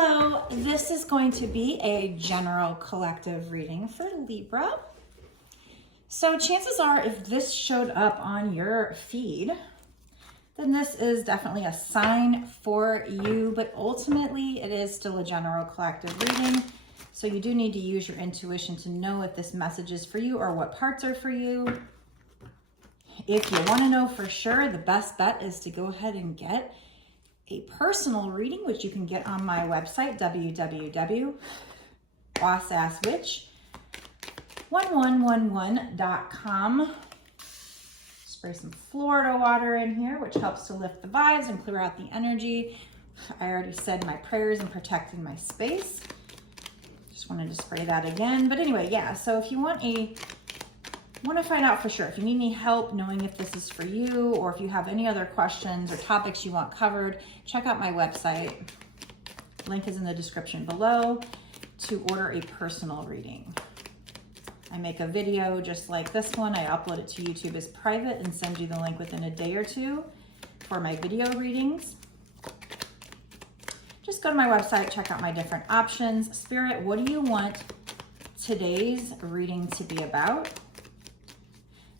Hello, this is going to be a general collective reading for Libra. So chances are if this showed up on your feed, then this is definitely a sign for you, but ultimately it is still a general collective reading. So you do need to use your intuition to know if this message is for you or what parts are for you. If you want to know for sure, the best bet is to go ahead and get a personal reading, which you can get on my website, www.bossasswitch1111.com. Spray some Florida water in here, which helps to lift the vibes and clear out the energy. I already said my prayers and protecting my space. Just wanted to spray that again. But anyway, yeah, so if you want to find out for sure, if you need any help knowing if this is for you, or if you have any other questions or topics you want covered, check out my website. Link is in the description below to order a personal reading. I make a video just like this one. I upload it to YouTube as private and send you the link within a day or two for my video readings. Just go to my website, check out my different options. Spirit, what do you want today's reading to be about?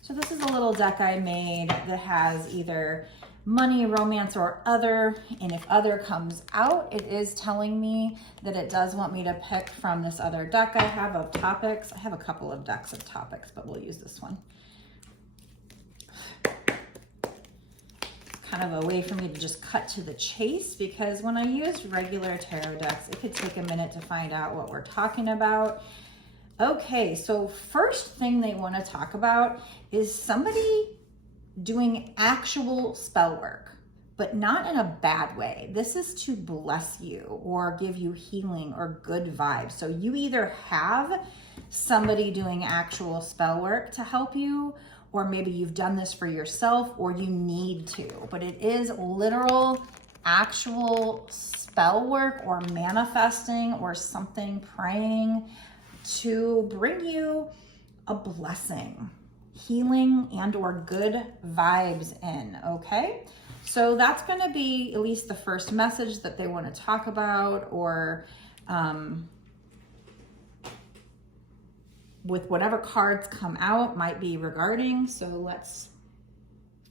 So this is a little deck I made that has either money, romance, or other. And if other comes out, it is telling me that it does want me to pick from this other deck I have of topics. I have a couple of decks of topics, but we'll use this one. It's kind of a way for me to just cut to the chase, because when I use regular tarot decks, it could take a minute to find out what we're talking about. Okay, so first thing they want to talk about is somebody doing actual spell work, but not in a bad way. This is to bless you or give you healing or good vibes. So you either have somebody doing actual spell work to help you, or maybe you've done this for yourself, or you need to, but it is literal, actual spell work or manifesting or something, praying to bring you a blessing, healing, and or good vibes in, okay? So that's going to be at least the first message that they want to talk about, or with whatever cards come out might be regarding. So let's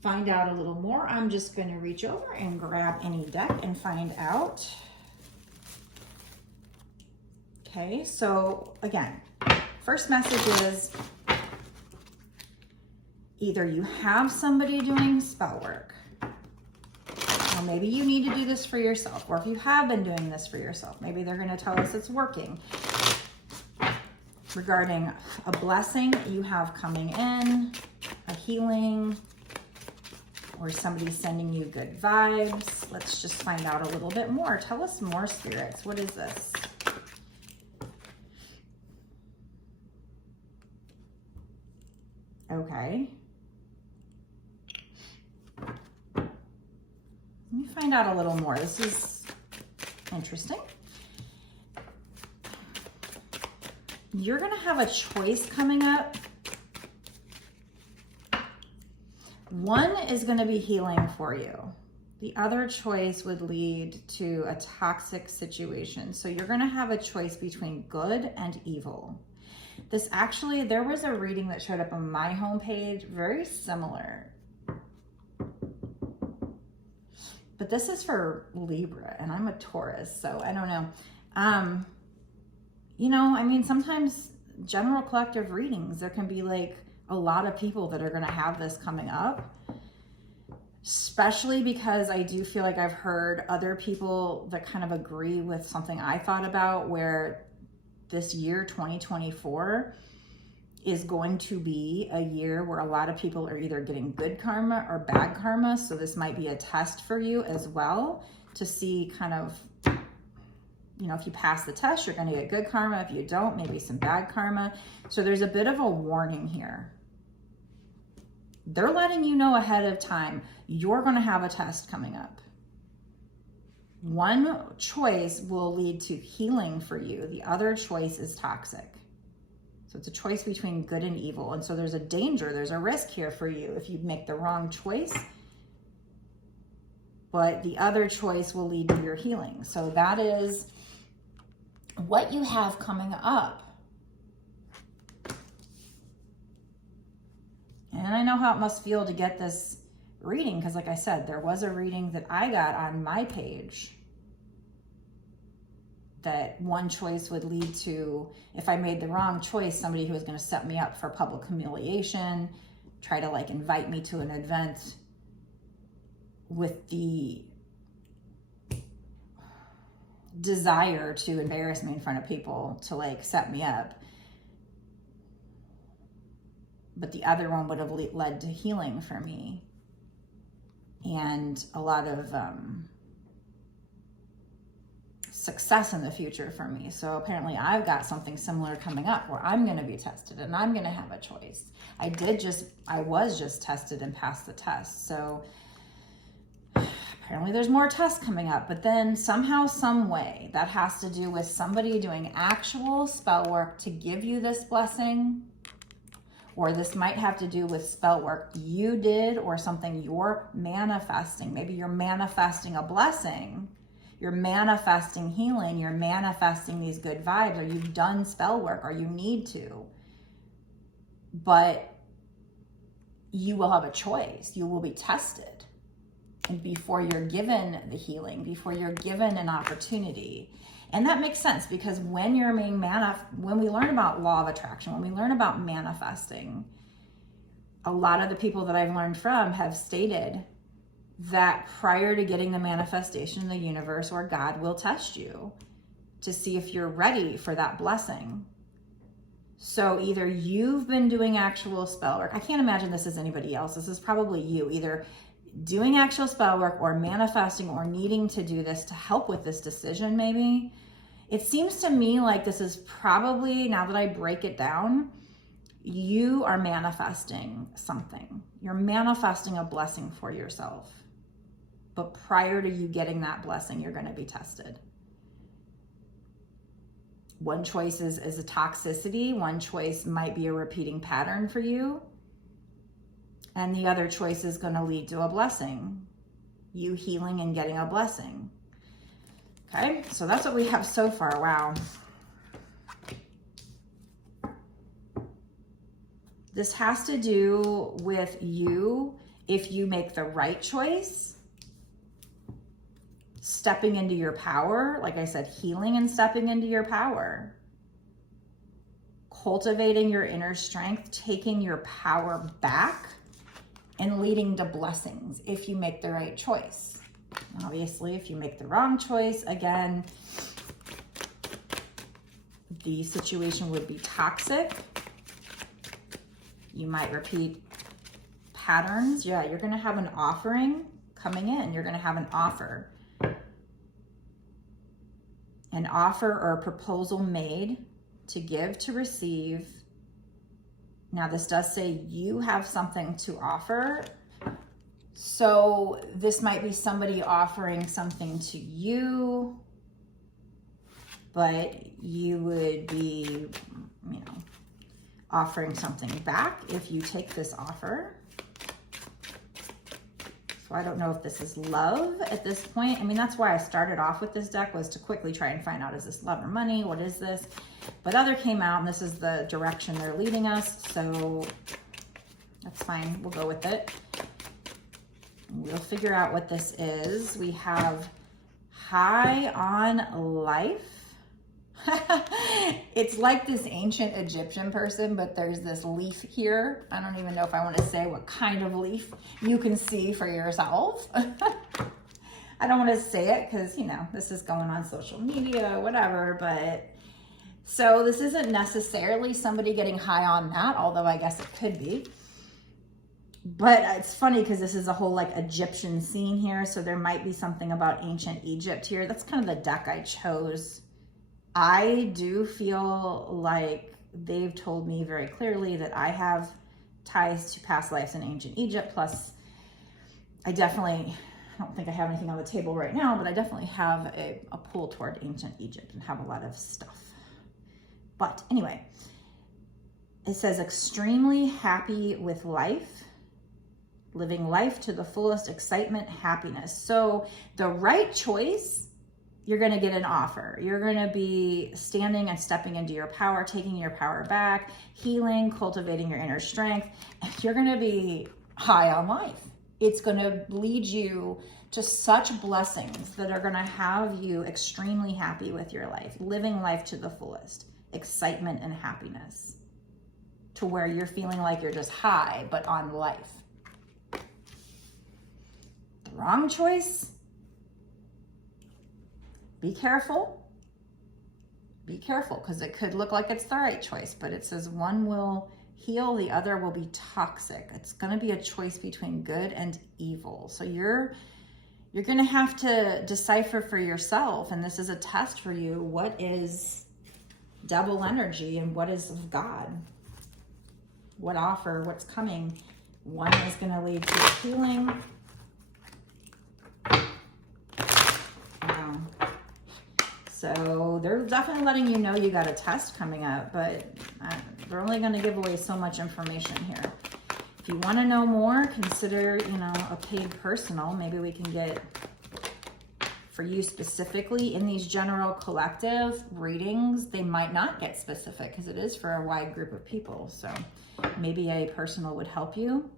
find out a little more. I'm just going to reach over and grab any deck and find out. Okay, so again, first message is either you have somebody doing spell work, or maybe you need to do this for yourself, or if you have been doing this for yourself, maybe they're going to tell us it's working. Regarding a blessing you have coming in, a healing, or somebody sending you good vibes. Let's just find out a little bit more. Tell us more, spirits. What is this? Okay. Let me find out a little more. This is interesting. You're going to have a choice coming up. One is going to be healing for you. The other choice would lead to a toxic situation. So you're going to have a choice between good and evil. This actually, there was a reading that showed up on my homepage, very similar. But this is for Libra, and I'm a Taurus, so I don't know. You know, I mean, sometimes general collective readings, there can be like a lot of people that are going to have this coming up, especially because I do feel like I've heard other people that kind of agree with something I thought about, where this year 2024 is going to be a year where a lot of people are either getting good karma or bad karma. So this might be a test for you as well, to see kind of, you know, if you pass the test, you're going to get good karma. If you don't, maybe some bad karma. So there's a bit of a warning here. They're letting you know ahead of time, you're going to have a test coming up. One choice will lead to healing for you. The other choice is toxic. So it's a choice between good and evil. And so there's a danger, there's a risk here for you if you make the wrong choice. But the other choice will lead to your healing. So that is what you have coming up. And I know how it must feel to get this reading, because like I said, there was a reading that I got on my page that one choice would lead to, if I made the wrong choice, somebody who was going to set me up for public humiliation, try to like invite me to an event with the desire to embarrass me in front of people, to like set me up. But the other one would have led to healing for me and a lot of success in the future for me. So apparently I've got something similar coming up where I'm going to be tested and I'm going to have a choice. I was just tested and passed the test. So apparently there's more tests coming up, but then somehow, some way, that has to do with somebody doing actual spell work to give you this blessing. Or this might have to do with spell work you did or something you're manifesting. Maybe you're manifesting a blessing. You're manifesting healing. You're manifesting these good vibes, or you've done spell work, or you need to. But you will have a choice. You will be tested. And before you're given the healing, before you're given an opportunity. And that makes sense, because when you're when we learn about law of attraction, when we learn about manifesting, a lot of the people that I've learned from have stated that prior to getting the manifestation, the universe or God will test you to see if you're ready for that blessing. So either you've been doing actual spell work. I can't imagine this is anybody else. This is probably you, either doing actual spell work or manifesting or needing to do this to help with this decision maybe. It seems to me like this is probably, now that I break it down, you are manifesting something. You're manifesting a blessing for yourself. But prior to you getting that blessing, you're going to be tested. One choice is a toxicity. One choice might be a repeating pattern for you. And the other choice is going to lead to a blessing. You healing and getting a blessing. Okay, so that's what we have so far. Wow. This has to do with you, if you make the right choice, stepping into your power. Like I said, healing and stepping into your power. Cultivating your inner strength, taking your power back, and leading to blessings if you make the right choice. Obviously, if you make the wrong choice, again, the situation would be toxic. You might repeat patterns. Yeah, you're going to have an offering coming in. You're going to have an offer. An offer or a proposal made to give, to receive. Now, this does say you have something to offer. So this might be somebody offering something to you, but you would be, offering something back if you take this offer. So I don't know if this is love at this point. I mean, that's why I started off with this deck, was to quickly try and find out, is this love or money? What is this? But other came out, and this is the direction they're leading us. So that's fine. We'll go with it. We'll figure out what this is. We have high on life. It's like this ancient Egyptian person, but there's this leaf here. I don't even know if I want to say what kind of leaf. You can see for yourself. I don't want to say it because, this is going on social media, whatever. But so this isn't necessarily somebody getting high on that, although I guess it could be. But it's funny because this is a whole like Egyptian scene here. So there might be something about ancient Egypt here. That's kind of the deck I chose. I do feel like they've told me very clearly that I have ties to past lives in ancient Egypt. Plus, I don't think I have anything on the table right now, but I definitely have a pull toward ancient Egypt and have a lot of stuff. But anyway, it says extremely happy with life, living life to the fullest, excitement, happiness. So the right choice, you're going to get an offer. You're going to be standing and stepping into your power, taking your power back, healing, cultivating your inner strength. You're going to be high on life. It's going to lead you to such blessings that are going to have you extremely happy with your life, living life to the fullest, excitement and happiness, to where you're feeling like you're just high, but on life. The wrong choice, be careful. Be careful, because it could look like it's the right choice, but it says one will heal, the other will be toxic. It's going to be a choice between good and evil. So you're going to have to decipher for yourself, and this is a test for you, what is double energy and what is of God? What offer, what's coming? One is going to lead to healing. So they're definitely letting you know you got a test coming up, but they're only going to give away so much information here. If you want to know more, consider, a paid personal. Maybe we can get, for you specifically, in these general collective readings, they might not get specific because it is for a wide group of people. So maybe a personal would help you.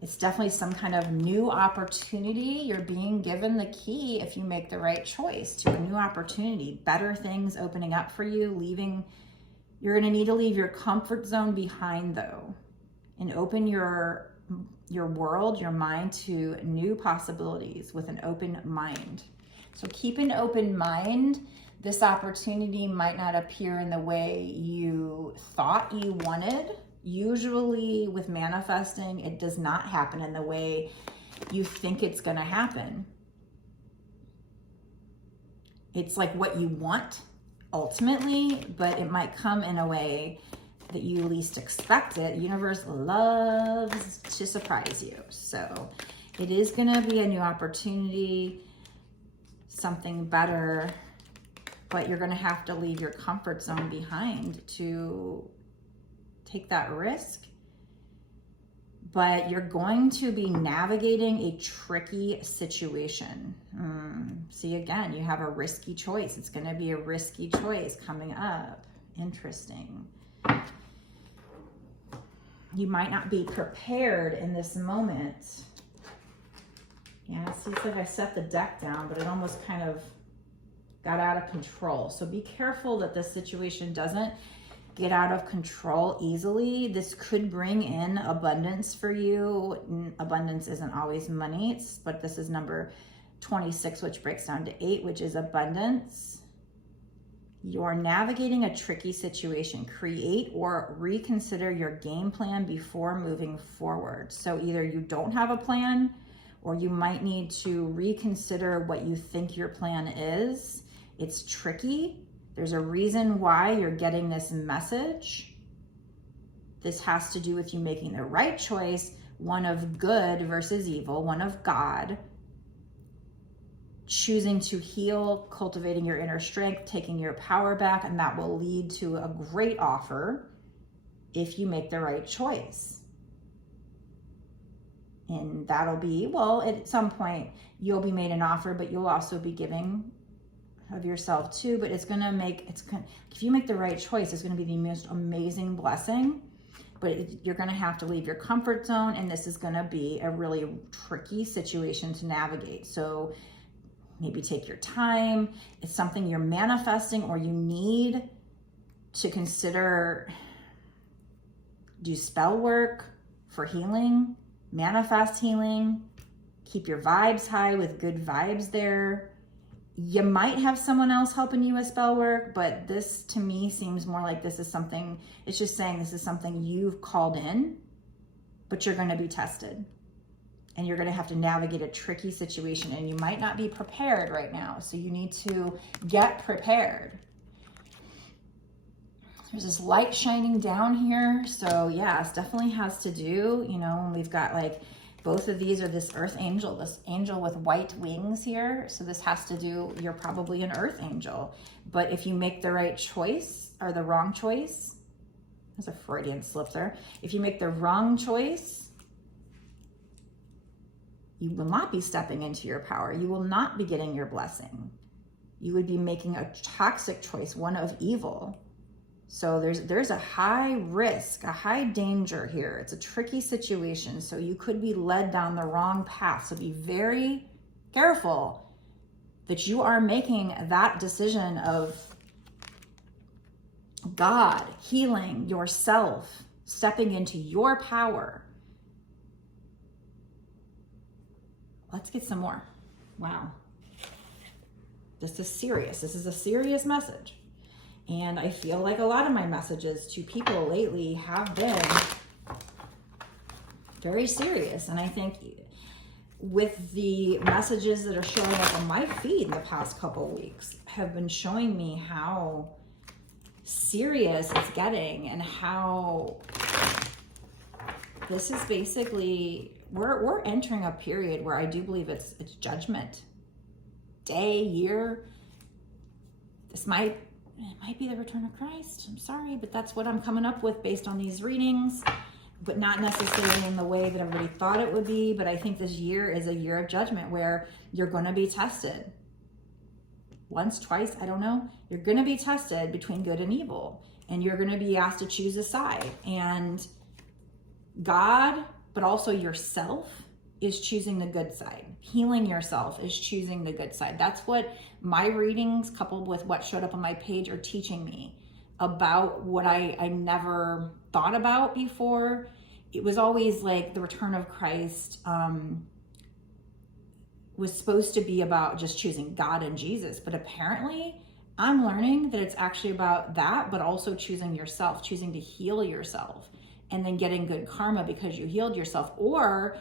It's definitely some kind of new opportunity. You're being given the key if you make the right choice to a new opportunity, better things opening up for you, you're going to need to leave your comfort zone behind though, and open your world, your mind to new possibilities with an open mind. So keep an open mind. This opportunity might not appear in the way you thought you wanted. Usually with manifesting, it does not happen in the way you think it's going to happen. It's like what you want ultimately, but it might come in a way that you least expect it. The universe loves to surprise you. So it is going to be a new opportunity, something better, but you're going to have to leave your comfort zone behind to take that risk. But you're going to be navigating a tricky situation. See, again, you have a risky choice. It's going to be a risky choice coming up. Interesting. You might not be prepared in this moment. Yeah, it seems like I set the deck down, but it almost kind of got out of control. So be careful that this situation doesn't get out of control easily. This could bring in abundance for you. Abundance isn't always money, but this is number 26, which breaks down to 8, which is abundance. You're navigating a tricky situation. Create or reconsider your game plan before moving forward. So either you don't have a plan, or you might need to reconsider what you think your plan is. It's tricky. There's a reason why you're getting this message. This has to do with you making the right choice, one of good versus evil, one of God, choosing to heal, cultivating your inner strength, taking your power back, and that will lead to a great offer if you make the right choice. And that'll be, well, at some point you'll be made an offer, but you'll also be giving of yourself too. But if you make the right choice, it's going to be the most amazing blessing. But you're going to have to leave your comfort zone, and this is going to be a really tricky situation to navigate. So maybe take your time. It's something you're manifesting, or you need to consider. Do spell work for healing, manifest healing, keep your vibes high with good vibes there. You might have someone else helping you with spell work, but this to me seems more like this is something, it's just saying this is something you've called in, but you're going to be tested. And you're going to have to navigate a tricky situation, and you might not be prepared right now. So you need to get prepared. There's this light shining down here. So yeah, it definitely has to do, when we've got like, both of these are this earth angel, this angel with white wings here. So this has to do, you're probably an earth angel. But if you make the right choice or the wrong choice, there's a Freudian slip there. If you make the wrong choice, you will not be stepping into your power. You will not be getting your blessing. You would be making a toxic choice, one of evil. So there's a high risk, a high danger here. It's a tricky situation. So you could be led down the wrong path. So be very careful that you are making that decision of God, healing yourself, stepping into your power. Let's get some more. Wow. This is serious. This is a serious message. And I feel like a lot of my messages to people lately have been very serious. And I think with the messages that are showing up on my feed in the past couple of weeks have been showing me how serious it's getting, and how this is basically, we're entering a period where I do believe it's judgment day, year. It might be the return of Christ. I'm sorry, but that's what I'm coming up with based on these readings, but not necessarily in the way that everybody thought it would be. But I think this year is a year of judgment where you're going to be tested. Once, twice, I don't know. You're going to be tested between good and evil, and you're going to be asked to choose a side. And God, but also yourself, is choosing the good side. Healing yourself is choosing the good side. That's what my readings, coupled with what showed up on my page, are teaching me about what I never thought about before. It was always like the return of Christ was supposed to be about just choosing God and Jesus. But apparently I'm learning that it's actually about that, but also choosing yourself, choosing to heal yourself, and then getting good karma because you healed yourself. Or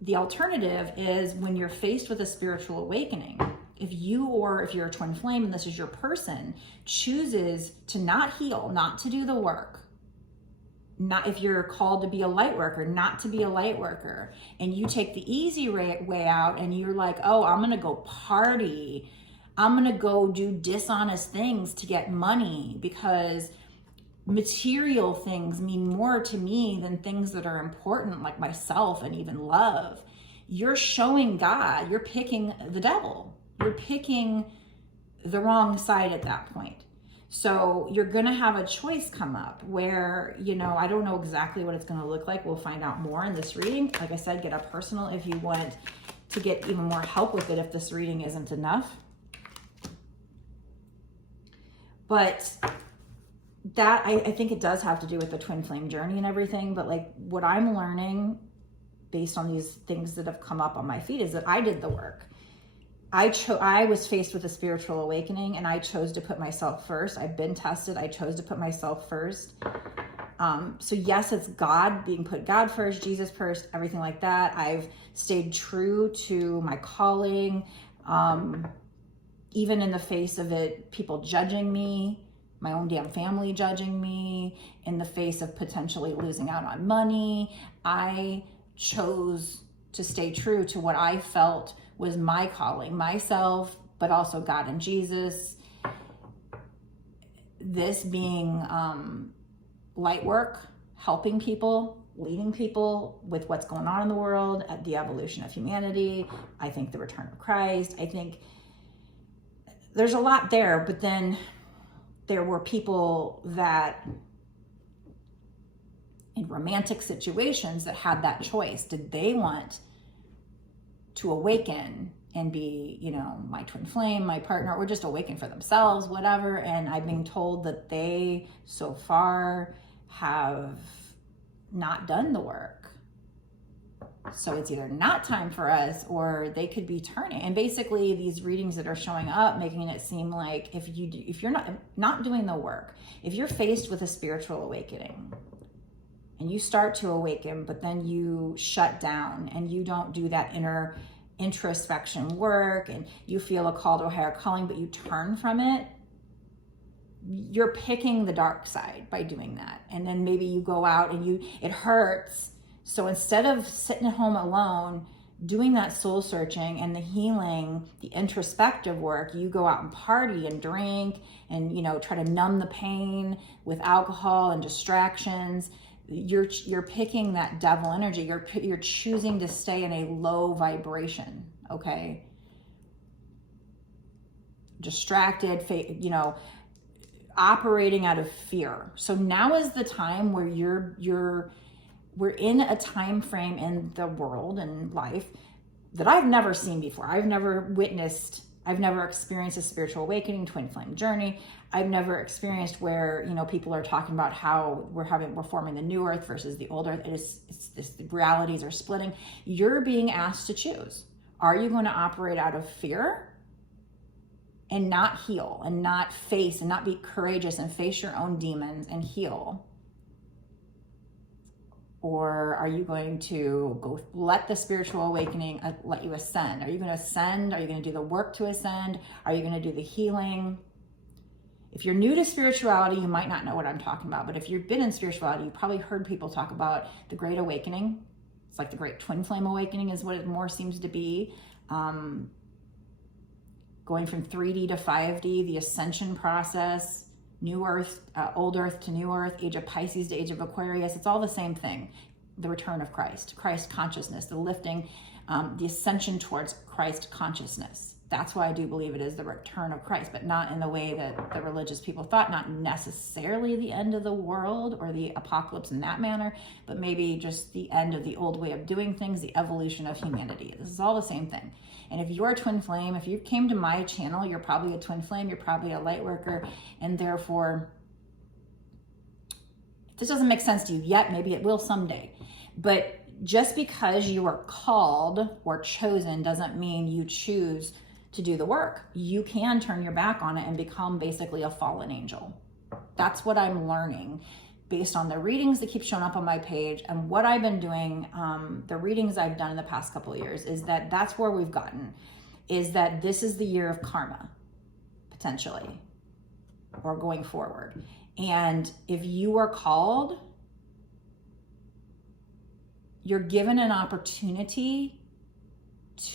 the alternative is when you're faced with a spiritual awakening, if you're a twin flame and this is your person, chooses to not heal, not to do the work, not if you're called to be a light worker, not to be a light worker, and you take the easy way out and you're like, oh, I'm going to go party. I'm going to go do dishonest things to get money because material things mean more to me than things that are important, like myself and even love. You're showing God, you're picking the devil. You're picking the wrong side at that point. So you're going to have a choice come up where, I don't know exactly what it's going to look like. We'll find out more in this reading. Like I said, get up personal if you want to get even more help with it if this reading isn't enough. But that, I think it does have to do with the twin flame journey and everything. But like what I'm learning based on these things that have come up on my feed is that I did the work. I was faced with a spiritual awakening, and I chose to put myself first. I've been tested. I chose to put myself first. So yes, it's God, being put God first, Jesus first, everything like that. I've stayed true to my calling, even in the face of it, people judging me, my own damn family judging me, in the face of potentially losing out on money. I chose to stay true to what I felt was my calling, myself, but also God and Jesus. This being light work, helping people, leading people with what's going on in the world, at the evolution of humanity. I think the return of Christ. I think there's a lot there, but then there were people that in romantic situations that had that choice. Did they want to awaken and be, my twin flame, my partner, or just awaken for themselves, whatever? And I've been told that they so far have not done the work. So it's either not time for us, or they could be turning. And basically these readings that are showing up, making it seem like if you're not doing the work, if you're faced with a spiritual awakening and you start to awaken, but then you shut down and you don't do that inner introspection work, and you feel a call to a higher calling, but you turn from it, you're picking the dark side by doing that. And then maybe you go out and it hurts. So instead of sitting at home alone, doing that soul searching and the healing, the introspective work, you go out and party and drink and, try to numb the pain with alcohol and distractions. You're picking that devil energy. You're choosing to stay in a low vibration, okay? distracted, operating out of fear. So now is the time where we're in a time frame in the world and life that I've never seen before. I've never experienced a spiritual awakening, twin flame journey. I've never experienced where, people are talking about how we're forming the new earth versus the old earth. The realities are splitting. You're being asked to choose. Are you going to operate out of fear and not heal and not face and not be courageous and face your own demons and heal? Or are you going to go let the spiritual awakening let you ascend? Are you going to ascend? Are you going to do the work to ascend? Are you going to do the healing? If you're new to spirituality, you might not know what I'm talking about. But if you've been in spirituality, you probably heard people talk about the Great Awakening. It's like the Great Twin Flame Awakening is what it more seems to be. Going from 3D to 5D, the ascension process, new earth, old earth to new earth, age of Pisces to age of Aquarius. It's all the same thing. The return of Christ consciousness, the lifting, the ascension towards Christ consciousness. That's why I do believe it is the return of Christ, but not in the way that the religious people thought, not necessarily the end of the world or the apocalypse in that manner, but maybe just the end of the old way of doing things, the evolution of humanity. This is all the same thing. And if you're a twin flame, if you came to my channel, you're probably a twin flame, you're probably a light worker, and therefore, if this doesn't make sense to you yet, maybe it will someday. But just because you are called or chosen doesn't mean you choose to do the work. You can turn your back on it and become basically a fallen angel. That's what I'm learning based on the readings that keep showing up on my page and what I've been doing, the readings I've done in the past couple of years, is that that's where we've gotten, is that this is the year of karma, potentially, or going forward. And if you are called, you're given an opportunity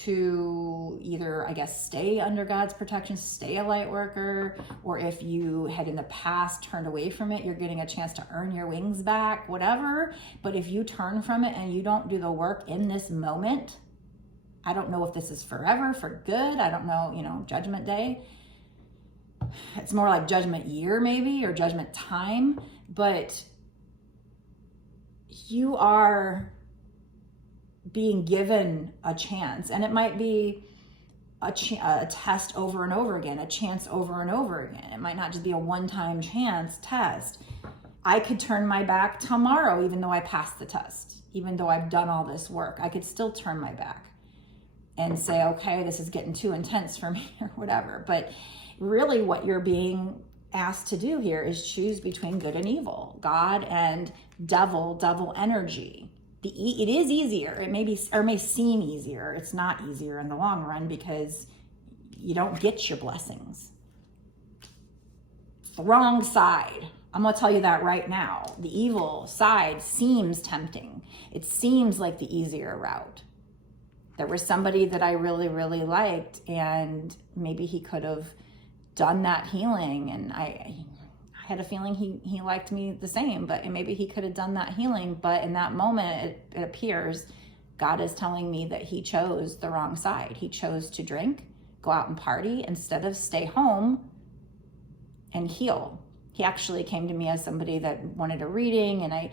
to either, I guess, stay under God's protection, stay a light worker, or if you had in the past turned away from it, you're getting a chance to earn your wings back, whatever. But if you turn from it and you don't do the work in this moment, I don't know if this is forever, for good. I don't know, Judgment Day. It's more like Judgment Year maybe, or Judgment Time. But you are being given a chance, and it might be a test over and over again, a chance over and over again. It might not just be a one-time chance test. I could turn my back tomorrow, even though I passed the test, even though I've done all this work. I could still turn my back and say, okay, this is getting too intense for me or whatever. But really what you're being asked to do here is choose between good and evil, God and devil energy. It is easier. It may seem easier. It's not easier in the long run because you don't get your blessings. It's the wrong side. I'm going to tell you that right now. The evil side seems tempting. It seems like the easier route. There was somebody that I really, really liked, and maybe he could have done that healing, and I had a feeling he liked me the same, but maybe he could have done that healing. But in that moment, it appears God is telling me that he chose the wrong side. He chose to drink, go out and party, instead of stay home and heal. He actually came to me as somebody that wanted a reading, and I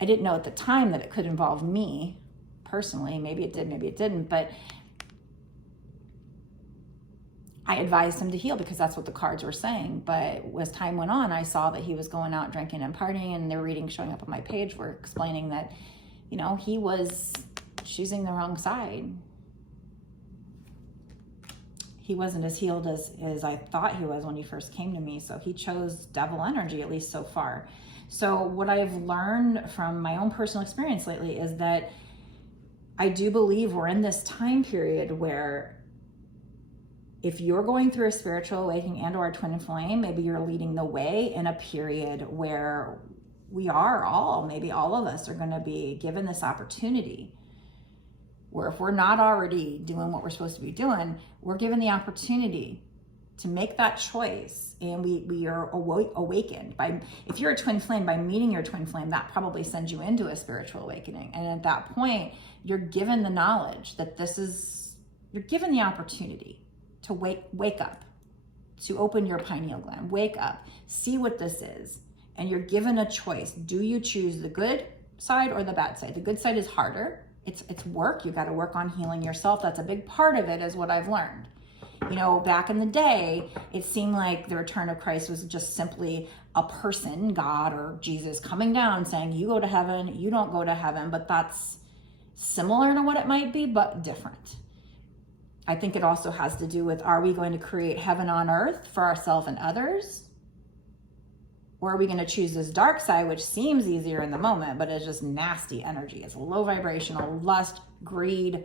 didn't know at the time that it could involve me personally. Maybe it did, maybe it didn't, but I advised him to heal because that's what the cards were saying. But as time went on, I saw that he was going out drinking and partying, and the readings showing up on my page were explaining that, he was choosing the wrong side. He wasn't as healed as I thought he was when he first came to me. So he chose devil energy, at least so far. So what I've learned from my own personal experience lately is that I do believe we're in this time period where if you're going through a spiritual awakening and or a twin flame, maybe you're leading the way in a period where maybe all of us are going to be given this opportunity where if we're not already doing what we're supposed to be doing, we're given the opportunity to make that choice, and we are awakened. If you're a twin flame, by meeting your twin flame, that probably sends you into a spiritual awakening. And at that point, you're given the knowledge that you're given the opportunity to wake up. to open your pineal gland. Wake up, see what this is, and you're given a choice. Do you choose the good side or the bad side? The good side is harder. It's work. You got to work on healing yourself. That's a big part of it, is what I've learned. You know, back in the day, it seemed like the return of Christ was just simply a person, God or Jesus, coming down saying, you go to heaven, you don't go to heaven. But that's similar to what it might be, but different. I think it also has to do with, are we going to create heaven on earth for ourselves and others? Or are we going to choose this dark side, which seems easier in the moment, but it's just nasty energy. It's low vibrational, lust, greed.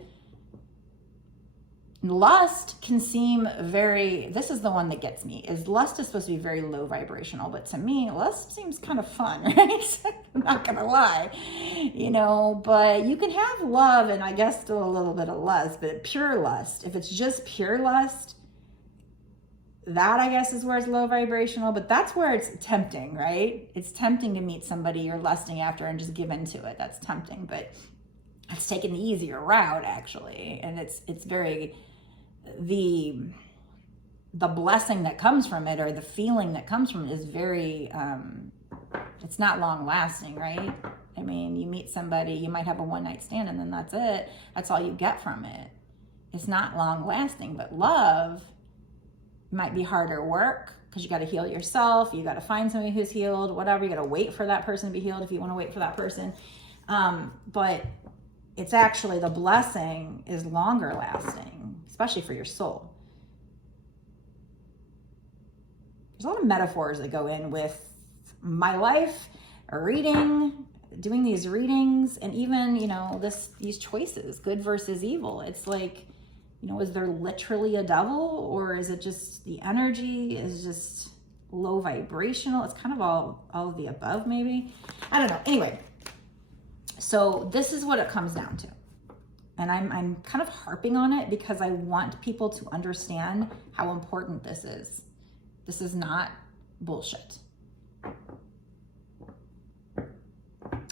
Lust can seem very, this is the one that gets me, is lust is supposed to be very low vibrational, but to me, lust seems kind of fun, right? I'm not going to lie, you know, but you can have love and I guess still a little bit of lust, but pure lust, if it's just pure lust, that I guess is where it's low vibrational, but that's where it's tempting, right? It's tempting to meet somebody you're lusting after and just give into it. That's tempting, but it's taking the easier route actually. And it's very, the blessing that comes from it, or the feeling that comes from it, is very, it's not long lasting, right? I mean, you meet somebody, you might have a one night stand and then that's it. That's all you get from it. It's not long lasting, but love might be harder work because you got to heal yourself. You got to find somebody who's healed, whatever. You got to wait for that person to be healed if you want to wait for that person. But it's actually, the blessing is longer lasting, especially for your soul. There's a lot of metaphors that go in with my life, doing these readings, and even, you know, these choices, good versus evil. It's like, you know, is there literally a devil, or is it just the energy is just low vibrational? It's kind of all of the above, maybe. I don't know. Anyway, so this is what it comes down to. And I'm kind of harping on it because I want people to understand how important this is. This is not bullshit.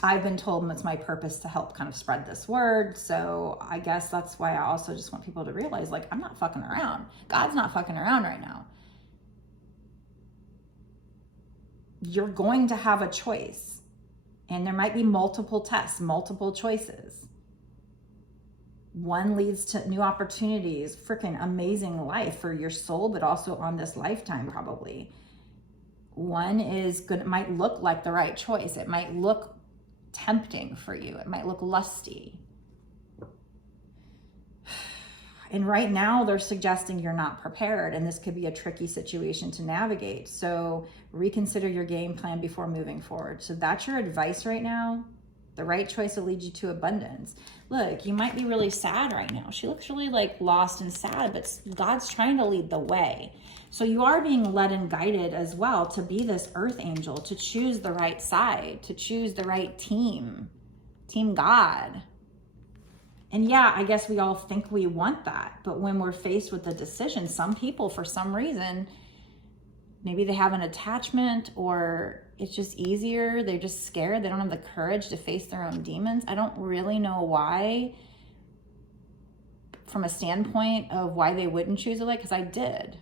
I've been told it's my purpose to help kind of spread this word. So I guess that's why I also just want people to realize, like, I'm not fucking around. God's not fucking around right now. You're going to have a choice. And there might be multiple tests, multiple choices. One leads to new opportunities, freaking amazing life for your soul, but also on this lifetime probably. One is good. It might look like the right choice. It might look tempting for you. It might look lusty. And right now they're suggesting you're not prepared, and this could be a tricky situation to navigate. So reconsider your game plan before moving forward. So that's your advice right now. The right choice will lead you to abundance. Look, you might be really sad right now. She looks really like lost and sad, but God's trying to lead the way. So you are being led and guided as well to be this earth angel, to choose the right side, to choose the right team God. And yeah, I guess we all think we want that. But when we're faced with the decision, some people, for some reason, maybe they have an attachment, or it's just easier. They're just scared. They don't have the courage to face their own demons. I don't really know why, from a standpoint of why they wouldn't choose it, like, because I did.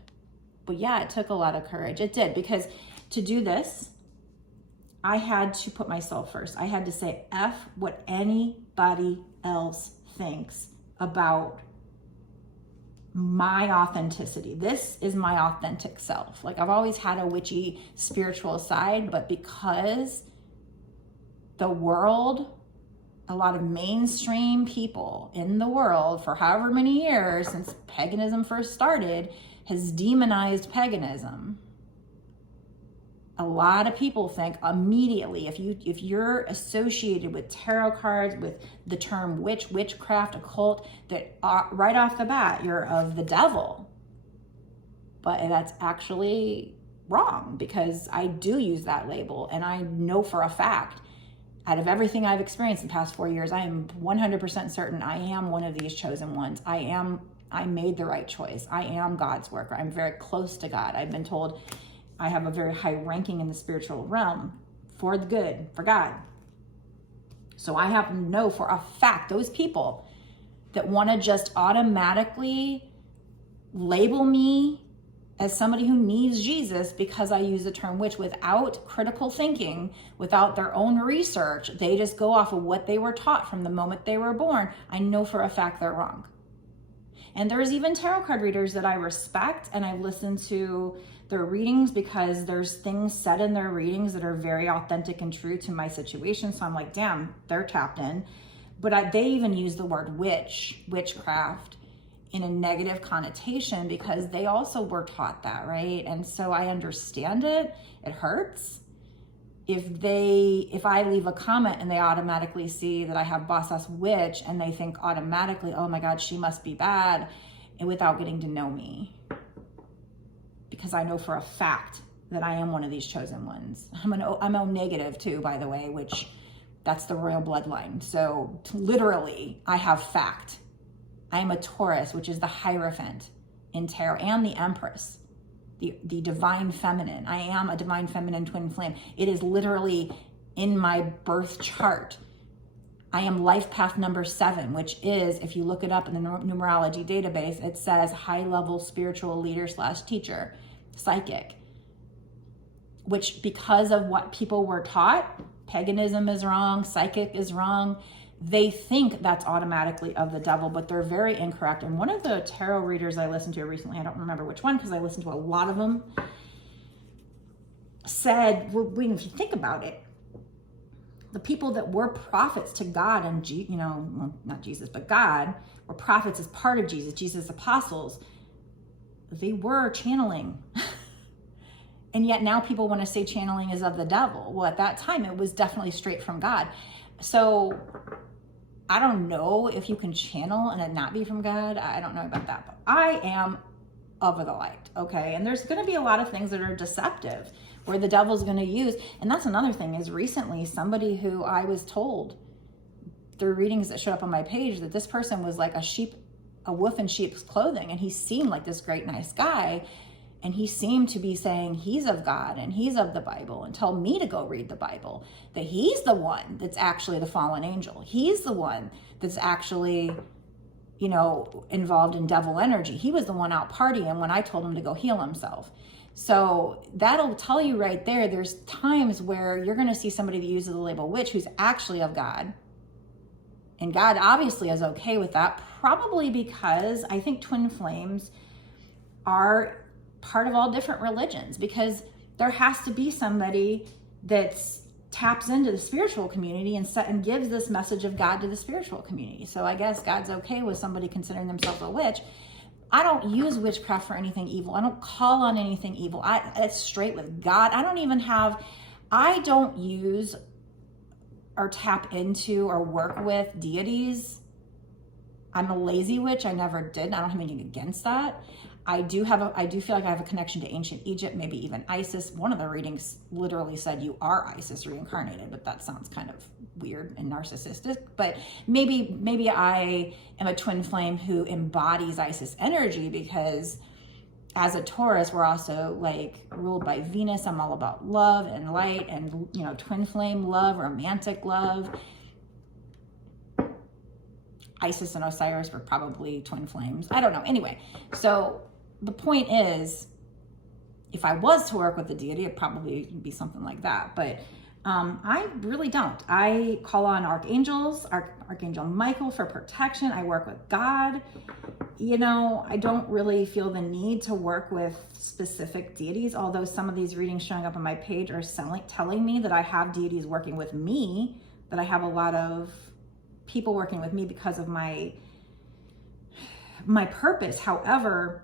But yeah, it took a lot of courage. It did, because to do this, I had to put myself first. I had to say, F what anybody else thinks about my authenticity. This is my authentic self. Like, I've always had a witchy spiritual side, but because the world, a lot of mainstream people in the world for however many years since paganism first started has demonized paganism. A lot of people think immediately, if you're associated with tarot cards, with the term witch, witchcraft, occult, that right off the bat, you're of the devil. But that's actually wrong, because I do use that label, and I know for a fact, out of everything I've experienced in the past 4 years, I am 100% certain I am one of these chosen ones. I made the right choice. I am God's worker. I'm very close to God. I've been told I have a very high ranking in the spiritual realm for the good, for God. So I have to know for a fact, those people that want to just automatically label me as somebody who needs Jesus, because I use the term witch without critical thinking, without their own research, they just go off of what they were taught from the moment they were born. I know for a fact they're wrong. And there's even tarot card readers that I respect, and I listen to their readings because there's things said in their readings that are very authentic and true to my situation. So I'm like, damn, they're tapped in. But they even use the word witchcraft in a negative connotation because they also were taught that, right? And so I understand it. It hurts. If I leave a comment and they automatically see that I have boss ass witch and they think automatically, oh my God, she must be bad, and without getting to know me. Because I know for a fact that I am one of these chosen ones. I'm O negative too, by the way, which that's the royal bloodline. So literally I have fact. I am a Taurus, which is the Hierophant in tarot, and the Empress, the divine feminine. I am a divine feminine twin flame. It is literally in my birth chart. I am life path number 7, which is, if you look it up in the numerology database, it says high level spiritual leader / teacher, psychic, which because of what people were taught, paganism is wrong, psychic is wrong, they think that's automatically of the devil, but they're very incorrect. And one of the tarot readers I listened to recently, I don't remember which one because I listened to a lot of them, said, well, if you think about it, the people that were prophets to God and, well, not Jesus, but God, were prophets as part of Jesus' apostles, they were channeling. And yet now people want to say channeling is of the devil. Well, at that time, it was definitely straight from God. So I don't know if you can channel and it not be from God. I don't know about that, but I am of the light, okay? And there's going to be a lot of things that are deceptive where the devil's going to use. And that's another thing is recently somebody who I was told through readings that showed up on my page that this person was like a wolf in sheep's clothing. And he seemed like this great, nice guy. And he seemed to be saying he's of God and he's of the Bible and tell me to go read the Bible, that he's the one that's actually the fallen angel. He's the one that's actually, involved in devil energy. He was the one out partying when I told him to go heal himself. So that'll tell you right there, there's times where you're going to see somebody that uses the label witch who's actually of God. And God obviously is okay with that, probably because I think twin flames are part of all different religions, because there has to be somebody that taps into the spiritual community and gives this message of God to the spiritual community. So I guess God's okay with somebody considering themselves a witch. I don't use witchcraft for anything evil. I don't call on anything evil. It's straight with God. I don't use or tap into or work with deities. I'm a lazy witch. I never did. I don't have anything against that. I do feel like I have a connection to ancient Egypt, maybe even Isis. One of the readings literally said you are Isis reincarnated, but that sounds kind of weird and narcissistic. But maybe I am a twin flame who embodies Isis energy, because as a Taurus, we're also like ruled by Venus. I'm all about love and light and, twin flame love, romantic love. Isis and Osiris were probably twin flames. I don't know. Anyway, so the point is, if I was to work with a deity, it'd probably be something like that. But I really don't. I call on archangels, Archangel Michael for protection. I work with God. I don't really feel the need to work with specific deities, although some of these readings showing up on my page are telling me that I have deities working with me, that I have a lot of people working with me because of my purpose. However,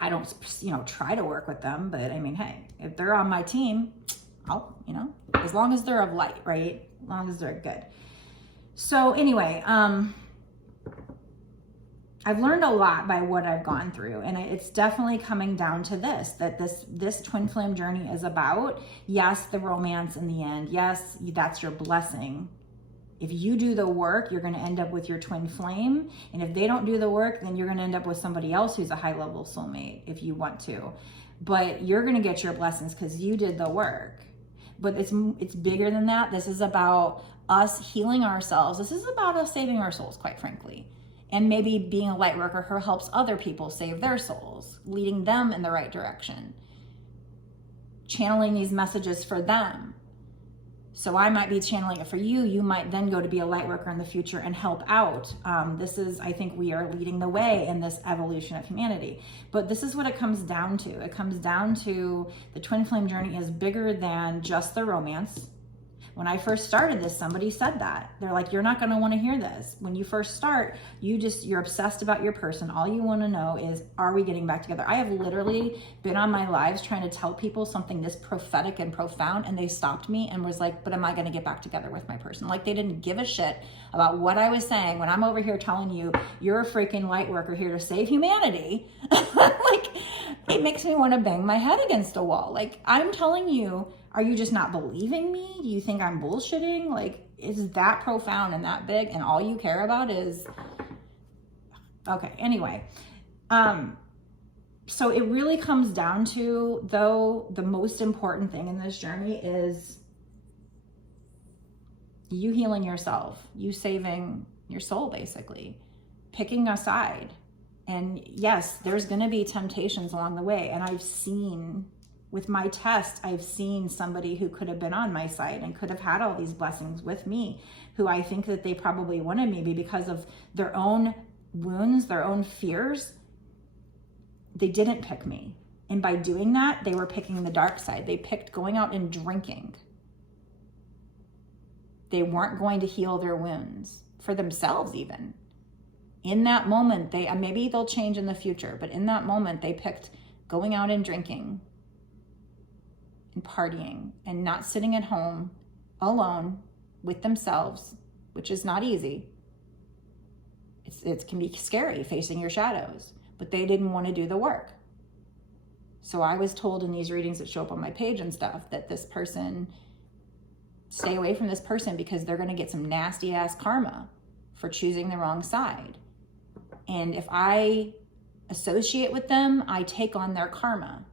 I don't, try to work with them, but hey, if they're on my team, I'll, as long as they're of light, right? As long as they're good. So anyway, I've learned a lot by what I've gone through, and it's definitely coming down to this twin flame journey is about, yes, the romance in the end. Yes, that's your blessing. If you do the work, you're going to end up with your twin flame. And if they don't do the work, then you're going to end up with somebody else who's a high level soulmate if you want to. But you're going to get your blessings because you did the work. But it's bigger than that. This is about us healing ourselves. This is about us saving our souls, quite frankly. And maybe being a light worker who helps other people save their souls, leading them in the right direction, channeling these messages for them. So I might be channeling it for you. You might then go to be a light worker in the future and help out. I think we are leading the way in this evolution of humanity. But this is what it comes down to. It comes down to the twin flame journey is bigger than just the romance. When I first started this, somebody said that. They're like, you're not going to want to hear this. When you first start, you're obsessed about your person. All you want to know is, are we getting back together? I have literally been on my lives trying to tell people something this prophetic and profound, and they stopped me and was like, but am I going to get back together with my person? Like, they didn't give a shit about what I was saying when I'm over here telling you, you're a freaking light worker here to save humanity. Like, it makes me want to bang my head against a wall. Like, I'm telling you, are you just not believing me? Do you think I'm bullshitting? Like, is that profound and that big, and all you care about is, okay, anyway. So it really comes down to, though, the most important thing in this journey is you healing yourself, you saving your soul, basically, picking a side. And yes, there's going to be temptations along the way. And I've seen, with my test, I've seen somebody who could have been on my side and could have had all these blessings with me, who I think that they probably wanted me, because of their own wounds, their own fears, they didn't pick me. And by doing that, they were picking the dark side. They picked going out and drinking. They weren't going to heal their wounds for themselves even. In that moment, maybe they'll change in the future, but in that moment, they picked going out and drinking and partying and not sitting at home alone with themselves, which is not easy. It can be scary facing your shadows, but they didn't want to do the work. So I was told in these readings that show up on my page and stuff that this person, stay away from this person because they're going to get some nasty ass karma for choosing the wrong side. And if I associate with them, I take on their karma.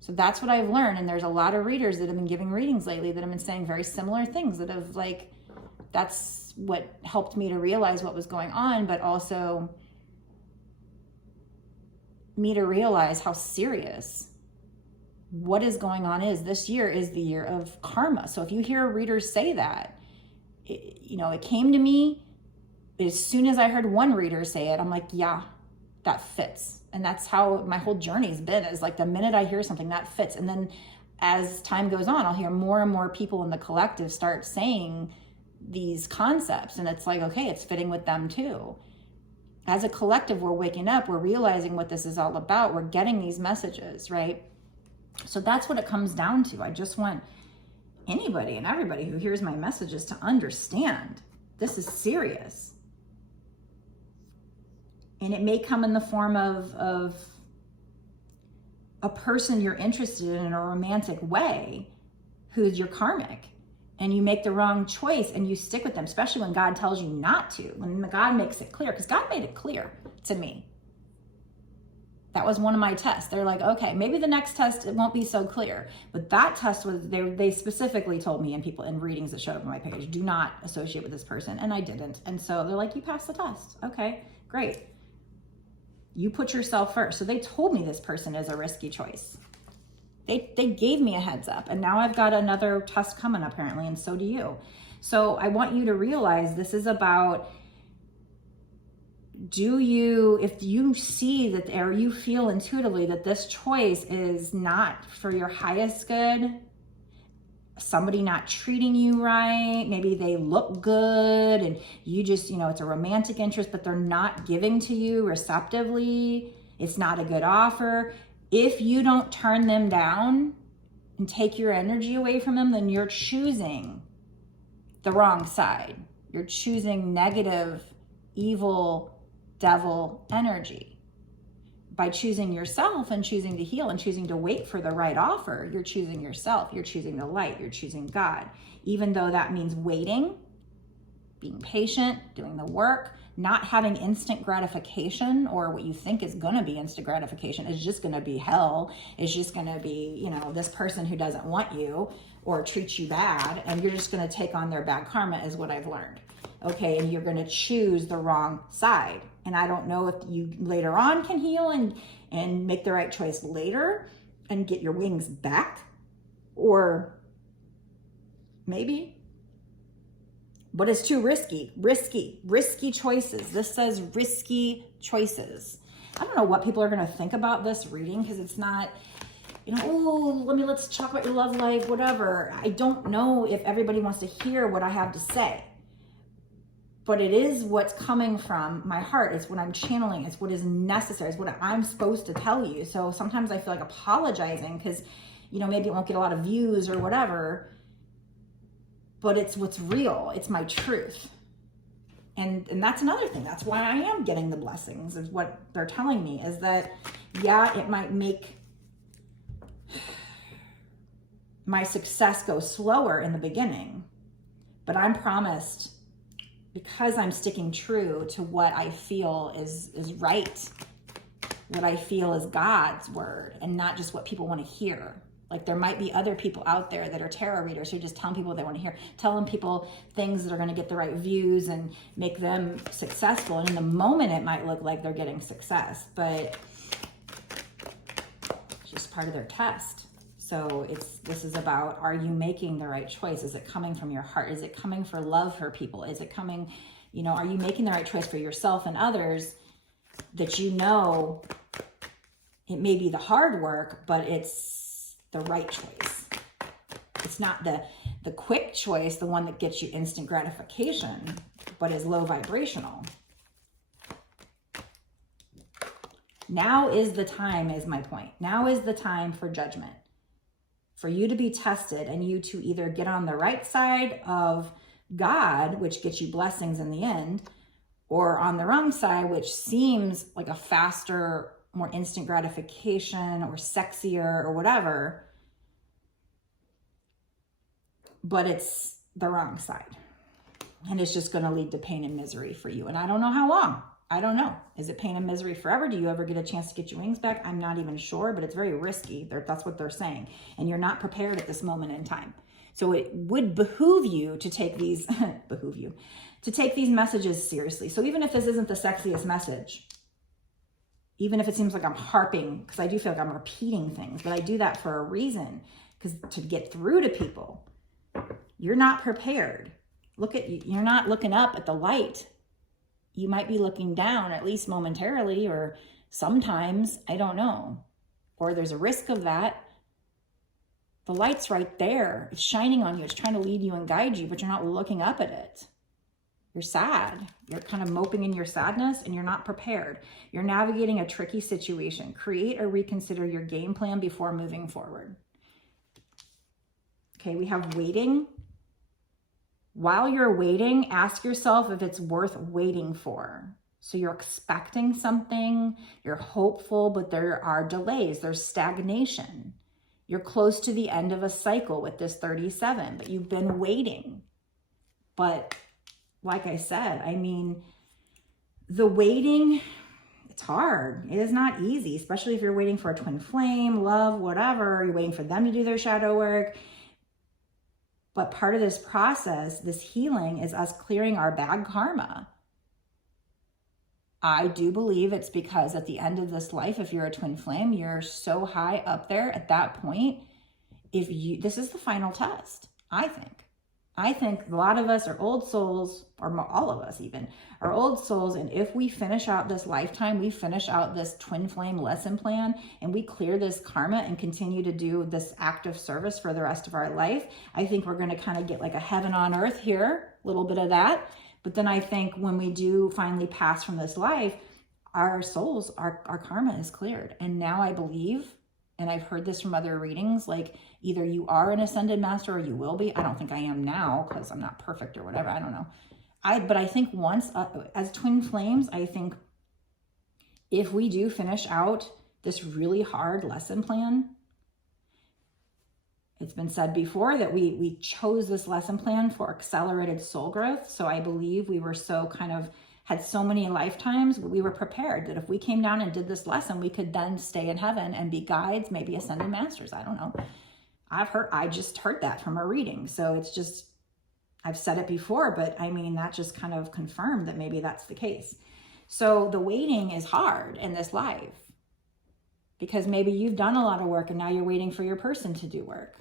So that's what I've learned. And there's a lot of readers that have been giving readings lately that have been saying very similar things, that have, like, that's what helped me to realize what was going on, but also me to realize how serious what is going on is. This year is the year of karma. So if you hear readers say that, it came to me as soon as I heard one reader say it. I'm like, yeah, that fits. And that's how my whole journey's been, is like the minute I hear something that fits. And then as time goes on, I'll hear more and more people in the collective start saying these concepts. And it's like, okay, it's fitting with them too. As a collective, we're waking up, we're realizing what this is all about. We're getting these messages, right? So that's what it comes down to. I just want anybody and everybody who hears my messages to understand this is serious. And it may come in the form of a person you're interested in a romantic way, who's your karmic, and you make the wrong choice and you stick with them, especially when God tells you not to, when God makes it clear, because God made it clear to me. That was one of my tests. They're like, okay, maybe the next test, it won't be so clear. But that test was, they specifically told me in readings that showed up on my page, do not associate with this person. And I didn't. And so they're like, you passed the test. Okay, great. You put yourself first. So they told me this person is a risky choice. They gave me a heads up. And now I've got another test coming apparently, and so do you. So I want you to realize this is about, if you see that, or you feel intuitively that this choice is not for your highest good, somebody not treating you right, maybe they look good and you just, it's a romantic interest, but they're not giving to you receptively, it's not a good offer. If you don't turn them down and take your energy away from them, then you're choosing the wrong side. You're choosing negative, evil, devil energy. By choosing yourself and choosing to heal and choosing to wait for the right offer, you're choosing yourself, you're choosing the light, you're choosing God. Even though that means waiting, being patient, doing the work, not having instant gratification, or what you think is going to be instant gratification is just going to be hell. It's just going to be, this person who doesn't want you or treats you bad, and you're just going to take on their bad karma, is what I've learned. Okay, and you're going to choose the wrong side. And I don't know if you later on can heal and make the right choice later and get your wings back, or maybe. But it's too risky. Risky choices. This says risky choices. I don't know what people are going to think about this reading, because it's not, you know, oh, let's talk about your love life, whatever. I don't know if everybody wants to hear what I have to say. But it is what's coming from my heart. It's what I'm channeling. It's what is necessary. It's what I'm supposed to tell you. So sometimes I feel like apologizing because, you know, maybe it won't get a lot of views or whatever. But it's what's real. It's my truth. And that's another thing. That's why I am getting the blessings, is what they're telling me, is that, yeah, it might make my success go slower in the beginning, but I'm promised, because I'm sticking true to what I feel is right, what I feel is God's word, and not just what people want to hear. Like, there might be other people out there that are tarot readers who just tell people what they want to hear, telling people things that are going to get the right views and make them successful. And in the moment, it might look like they're getting success, but it's just part of their test. So this is about, are you making the right choice? Is it coming from your heart? Is it coming for love for people? Is it coming, you know, are you making the right choice for yourself and others, that you know it may be the hard work, but it's the right choice? It's not the quick choice, the one that gets you instant gratification, but is low vibrational. Now is the time, is my point. Now is the time for judgment, for you to be tested and you to either get on the right side of God, which gets you blessings in the end, or on the wrong side, which seems like a faster, more instant gratification or sexier or whatever, but it's the wrong side. And it's just going to lead to pain and misery for you. And I don't know how long. I don't know. Is it pain and misery forever? Do you ever get a chance to get your wings back? I'm not even sure, but it's very risky. That's what they're saying. And you're not prepared at this moment in time. So it would behoove you to take these, to take these messages seriously. So even if this isn't the sexiest message, even if it seems like I'm harping, because I do feel like I'm repeating things, but I do that for a reason, because to get through to people, you're not prepared. You're not looking up at the light. You might be looking down, at least momentarily, or sometimes, I don't know. Or there's a risk of that. The light's right there. It's shining on you. It's trying to lead you and guide you, but you're not looking up at it. You're sad. You're kind of moping in your sadness, and you're not prepared. You're navigating a tricky situation. Create or reconsider your game plan before moving forward. Okay, we have waiting. While you're waiting, ask yourself if it's worth waiting for. So you're expecting something, you're hopeful, but there are delays, there's stagnation. You're close to the end of a cycle with this 37, but you've been waiting. But like I said, I mean, the waiting, it's hard. It is not easy, especially if you're waiting for a twin flame, love, whatever. You're waiting for them to do their shadow work. But part of this process, this healing, is us clearing our bad karma. I do believe it's because at the end of this life, if you're a twin flame, you're so high up there at that point. This is the final test, I think. I think a lot of us are old souls, or all of us even, are old souls. And if we finish out this lifetime, we finish out this twin flame lesson plan, and we clear this karma and continue to do this act of service for the rest of our life, I think we're going to kind of get like a heaven on earth here, a little bit of that. But then I think when we do finally pass from this life, our souls, our karma is cleared. And now I believe, and I've heard this from other readings, like either you are an ascended master or you will be. I don't think I am now because I'm not perfect or whatever. I don't know. But I think once, as twin flames, I think if we do finish out this really hard lesson plan, it's been said before that we chose this lesson plan for accelerated soul growth. So I believe we were so kind of had so many lifetimes, we were prepared that if we came down and did this lesson, we could then stay in heaven and be guides, maybe ascended masters. I don't know. I just heard that from a reading. So it's just, I've said it before, but I mean, that just kind of confirmed that maybe that's the case. So the waiting is hard in this life because maybe you've done a lot of work and now you're waiting for your person to do work.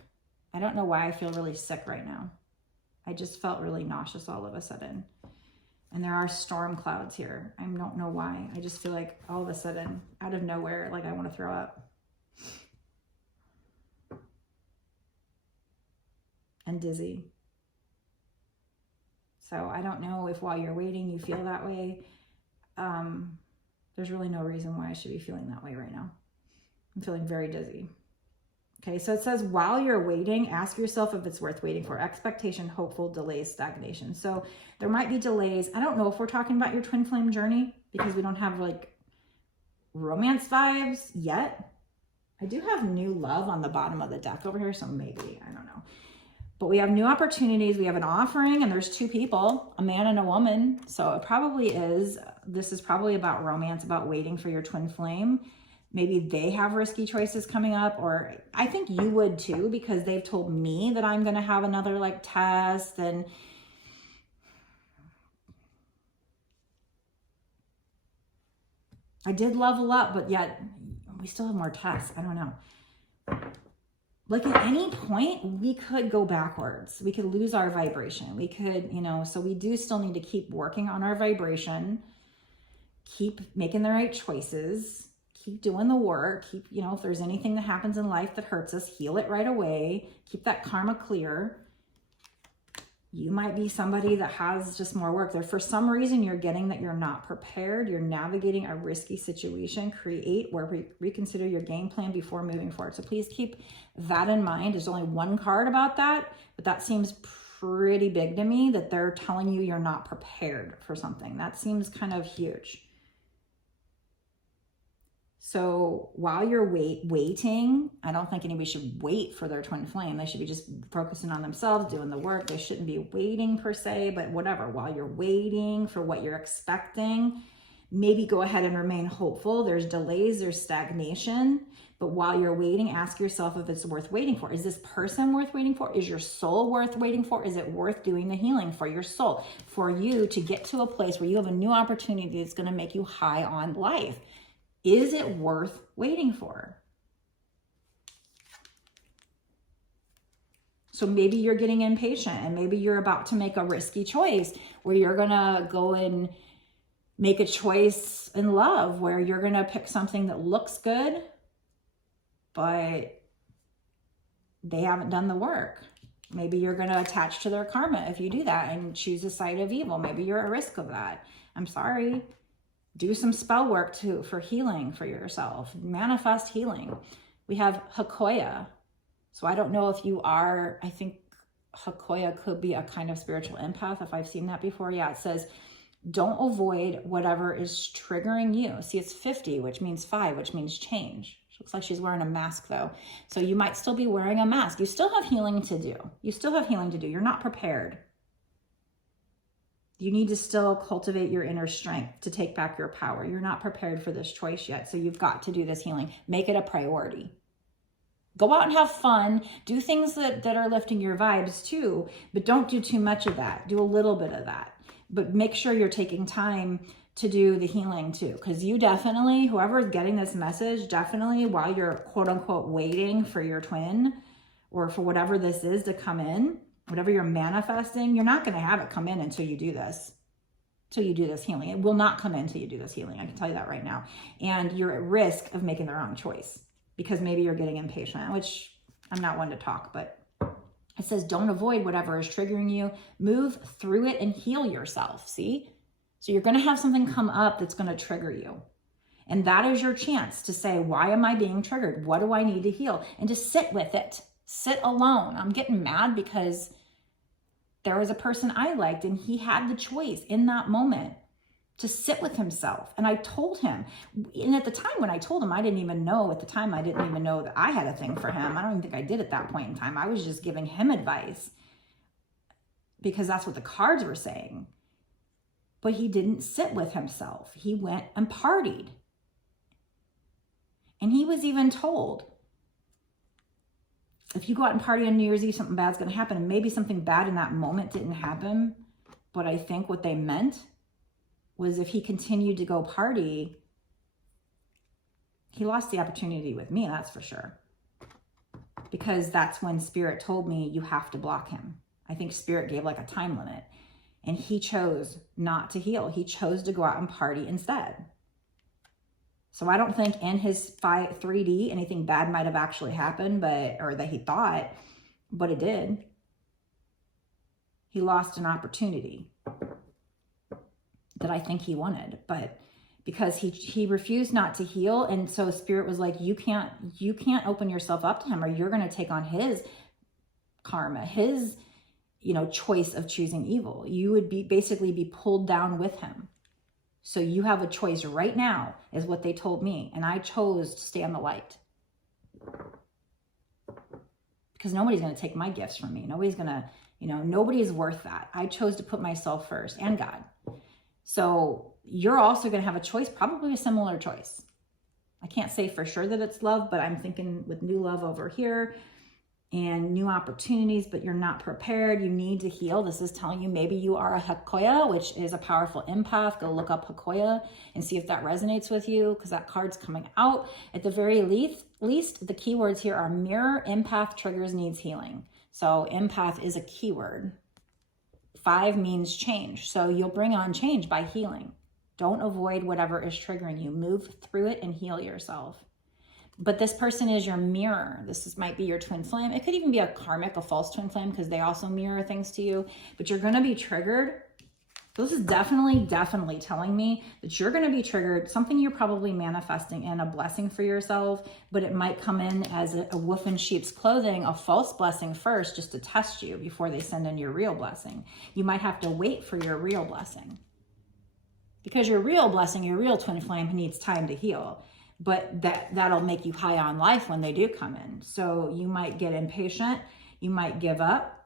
I don't know why I feel really sick right now. I just felt really nauseous all of a sudden. And there are storm clouds here. I don't know why. I just feel like all of a sudden, out of nowhere, like I want to throw up. And dizzy. So I don't know if while you're waiting you feel that way. There's really no reason why I should be feeling that way right now. I'm feeling very dizzy. Okay, so it says while you're waiting, ask yourself if it's worth waiting for. Expectation, hopeful, delays, stagnation. So there might be delays. I don't know if we're talking about your twin flame journey because we don't have like romance vibes yet. I do have new love on the bottom of the deck over here, so maybe, I don't know. But we have new opportunities. We have an offering and there's two people, a man and a woman. So it probably is, this is probably about romance, about waiting for your twin flame. Maybe they have risky choices coming up, or I think you would too, because they've told me that I'm going to have another like test. And I did level up, but yet we still have more tests. I don't know. Like at any point, we could go backwards. We could lose our vibration. We could, so we do still need to keep working on our vibration, keep making the right choices, keep doing the work, keep, if there's anything that happens in life that hurts us, heal it right away, keep that karma clear. You might be somebody that has just more work there. For some reason, you're getting that you're not prepared. You're navigating a risky situation. Create or reconsider your game plan before moving forward. So please keep that in mind. There's only one card about that, but that seems pretty big to me that they're telling you you're not prepared for something. That seems kind of huge. So while you're waiting, I don't think anybody should wait for their twin flame. They should be just focusing on themselves, doing the work. They shouldn't be waiting per se, but whatever. While you're waiting for what you're expecting, maybe go ahead and remain hopeful. There's delays, there's stagnation. But while you're waiting, ask yourself if it's worth waiting for. Is this person worth waiting for? Is your soul worth waiting for? Is it worth doing the healing for your soul? For you to get to a place where you have a new opportunity that's going to make you high on life. Is it worth waiting for? So maybe you're getting impatient and maybe you're about to make a risky choice where you're going to go and make a choice in love where you're going to pick something that looks good, but they haven't done the work. Maybe you're going to attach to their karma if you do that and choose a side of evil. Maybe you're at risk of that. I'm sorry. Do some spell work too for healing for yourself. Manifest healing. We have Hakoya. So I don't know if you are, I think Hakoya could be a kind of spiritual empath if I've seen that before. Yeah, it says, don't avoid whatever is triggering you. See, it's 50, which means 5, which means change. She looks like she's wearing a mask though. So you might still be wearing a mask. You still have healing to do. You still have healing to do. You're not prepared. You need to still cultivate your inner strength to take back your power. You're not prepared for this choice yet. So you've got to do this healing. Make it a priority. Go out and have fun. Do things that are lifting your vibes too, but don't do too much of that. Do a little bit of that. But make sure you're taking time to do the healing too. Because you definitely, whoever's getting this message, definitely while you're quote unquote waiting for your twin or for whatever this is to come in, whatever you're manifesting, you're not going to have it come in until you do this. Till you do this healing. It will not come in until you do this healing. I can tell you that right now. And you're at risk of making the wrong choice because maybe you're getting impatient, which I'm not one to talk, but it says don't avoid whatever is triggering you. Move through it and heal yourself. See? So you're going to have something come up that's going to trigger you. And that is your chance to say, why am I being triggered? What do I need to heal? And just sit with it. Sit alone. I'm getting mad because there was a person I liked and he had the choice in that moment to sit with himself. And I told him, and at the time when I told him, I didn't even know that I had a thing for him. I don't even think I did at that point in time. I was just giving him advice because that's what the cards were saying. But he didn't sit with himself. He went and partied. And he was even told, if you go out and party on New Year's Eve, something bad's going to happen. And maybe something bad in that moment didn't happen. But I think what they meant was if he continued to go party, he lost the opportunity with me, that's for sure. Because that's when Spirit told me, you have to block him. I think Spirit gave like a time limit. And he chose not to heal. He chose to go out and party instead. So I don't think in his 3D anything bad might have actually happened, or that he thought, but it did. He lost an opportunity that I think he wanted, but because he refused not to heal, and so Spirit was like, you can't open yourself up to him, or you're going to take on his karma, his choice of choosing evil. You would basically be pulled down with him. So you have a choice right now, is what they told me. And I chose to stay on the light. Because nobody's going to take my gifts from me. Nobody's going to, nobody is worth that. I chose to put myself first, and God. So you're also going to have a choice, probably a similar choice. I can't say for sure that it's love, but I'm thinking with new love over here and new opportunities, but you're not prepared. You need to heal. This is telling you maybe you are a Hakoya, which is a powerful empath. Go look up Hakoya and see if that resonates with you, because that card's coming out. At the very least, the keywords here are mirror, empath, triggers, needs healing. So empath is a keyword. 5 means change. So you'll bring on change by healing. Don't avoid whatever is triggering you. Move through it and heal yourself. But this person is your mirror. Might be your twin flame. It could even be a karmic, a false twin flame, because they also mirror things to you. But you're going to be triggered. This is definitely telling me that you're going to be triggered. Something you're probably manifesting in, a blessing for yourself. But it might come in as a wolf in sheep's clothing, a false blessing first, just to test you before they send in your real blessing. You might have to wait for your real blessing. Because your real blessing, your real twin flame, needs time to heal. But that'll make you high on life when they do come in. So you might get impatient, you might give up,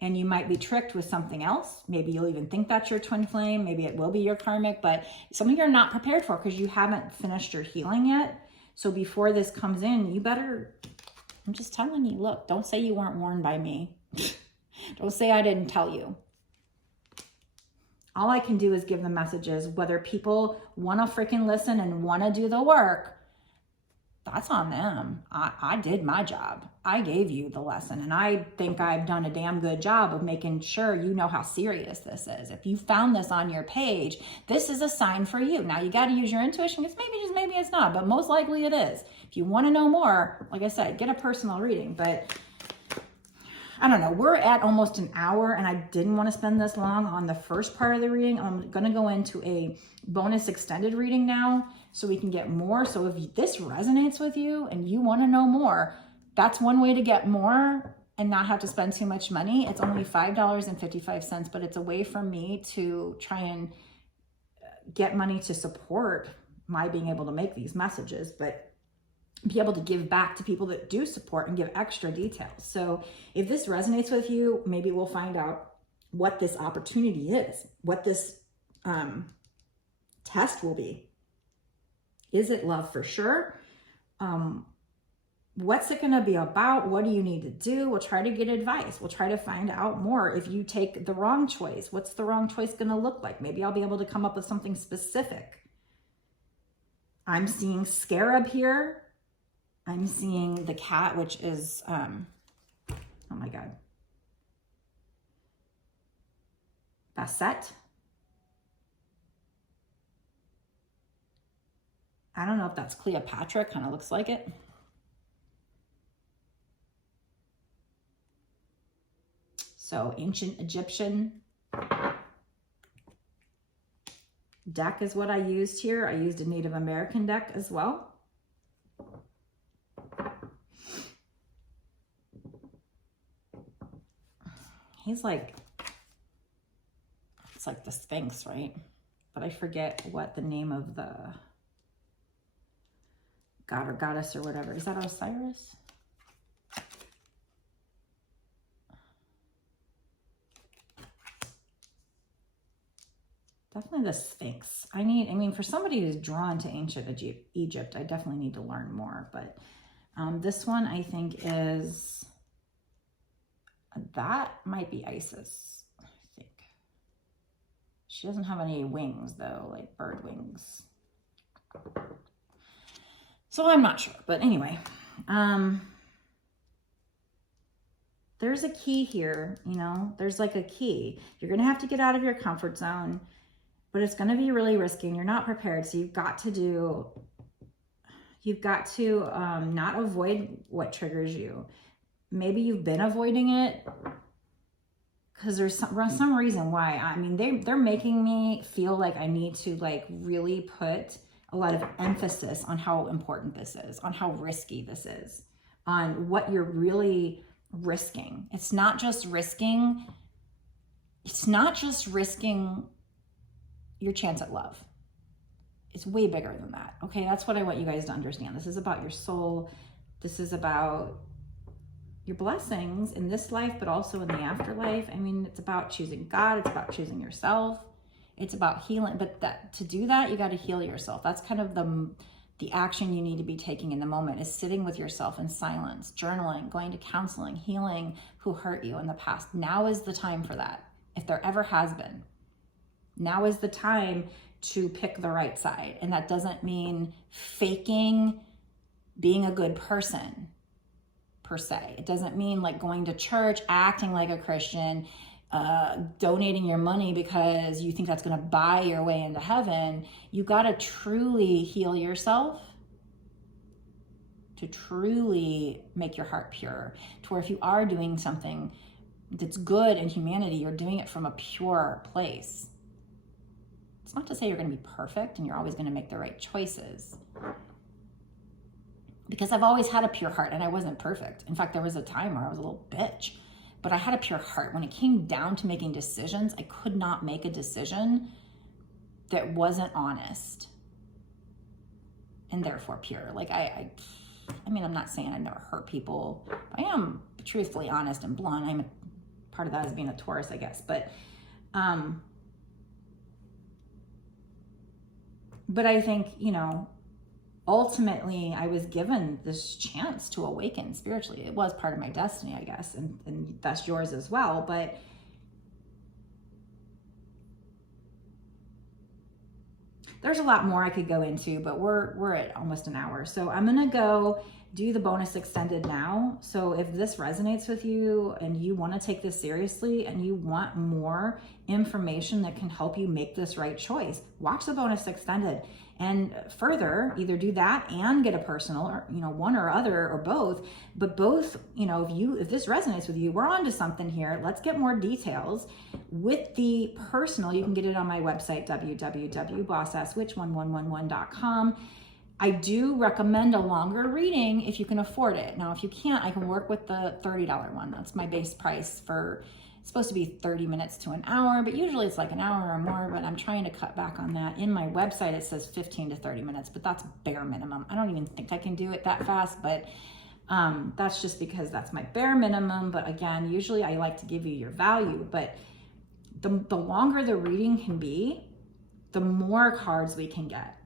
and you might be tricked with something else. Maybe you'll even think that's your twin flame. Maybe it will be your karmic, but something you're not prepared for because you haven't finished your healing yet. So before this comes in, you better, I'm just telling you, look, don't say you weren't warned by me. Don't say I didn't tell you. All I can do is give them messages. Whether people want to freaking listen and want to do the work, that's on them. I did my job. I gave you the lesson, and I think I've done a damn good job of making sure you know how serious this is. If you found this on your page, this is a sign for you. Now you got to use your intuition, because maybe it's not, but most likely it is. If you want to know more, like I said, get a personal reading. But I don't know, we're at almost an hour, and I didn't want to spend this long on the first part of the reading. I'm going to go into a bonus extended reading now so we can get more. So if this resonates with you and you want to know more, that's one way to get more and not have to spend too much money. It's only $5.55, but it's a way for me to try and get money to support my being able to make these messages, but be able to give back to people that do support and give extra details. So if this resonates with you, maybe we'll find out what this opportunity is, what this test will be. Is it love for sure? What's it going to be about? What do you need to do? We'll try to get advice. We'll try to find out more. If you take the wrong choice, what's the wrong choice going to look like? Maybe I'll be able to come up with something specific. I'm seeing scarab here. I'm seeing the cat, which is, oh my God, Basset. I don't know if that's Cleopatra, kind of looks like it. So ancient Egyptian deck is what I used here. I used a Native American deck as well. He's like, it's like the Sphinx, right? But I forget what the name of the god or goddess or whatever. Is that Osiris? Definitely the Sphinx. I mean, for somebody who's drawn to ancient Egypt, I definitely need to learn more. But this one I think is That might be Isis, I think. She doesn't have any wings though, like bird wings. So I'm not sure, but anyway, there's a key here, you know, there's like a key. You're going to have to get out of your comfort zone, but it's going to be really risky and you're not prepared. So you've got to not avoid what triggers you. Maybe you've been avoiding it because there's some reason why. I mean, they're making me feel like I need to like really put a lot of emphasis on how important this is, on how risky this is, on what you're really risking. It's not just risking your chance at love. It's way bigger than that. Okay, that's what I want you guys to understand. This is about your soul. This is about your blessings in this life, but also in the afterlife. I mean, it's about choosing God. It's about choosing yourself. It's about healing. But to do that, you got to heal yourself. That's kind of the action you need to be taking in the moment, is sitting with yourself in silence, journaling, going to counseling, healing who hurt you in the past. Now is the time for that, if there ever has been. Now is the time to pick the right side. And that doesn't mean faking being a good person per se. It doesn't mean like going to church, acting like a Christian, donating your money because you think that's going to buy your way into heaven. You got to truly heal yourself to truly make your heart pure, to where if you are doing something that's good in humanity, you're doing it from a pure place. It's not to say you're going to be perfect and you're always going to make the right choices, because I've always had a pure heart and I wasn't perfect. In fact, there was a time where I was a little bitch, but I had a pure heart. When it came down to making decisions, I could not make a decision that wasn't honest and therefore pure. Like I mean, I'm not saying I never hurt people. I am truthfully honest and blunt. I'm part of that is being a Taurus, I guess. But I think, you know, ultimately I was given this chance to awaken spiritually. It was part of my destiny, I guess, and that's yours as well. But there's a lot more I could go into, but we're at almost an hour. So I'm going to go do the bonus extended now. So if this resonates with you and you want to take this seriously and you want more information that can help you make this right choice, watch the bonus extended. And further, either do that and get a personal, or, you know, one or other or both. But both, you know, if this resonates with you, we're on to something here. Let's get more details. With the personal, you can get it on my website, www.bossasswitch1111.com. I do recommend a longer reading if you can afford it. Now, if you can't, I can work with the $30 one. That's my base price for, it's supposed to be 30 minutes to an hour, but usually it's like an hour or more, but I'm trying to cut back on that. In my website, it says 15 to 30 minutes, but that's bare minimum. I don't even think I can do it that fast, but that's just because that's my bare minimum. But again, usually I like to give you your value, but the longer the reading can be, the more cards we can get,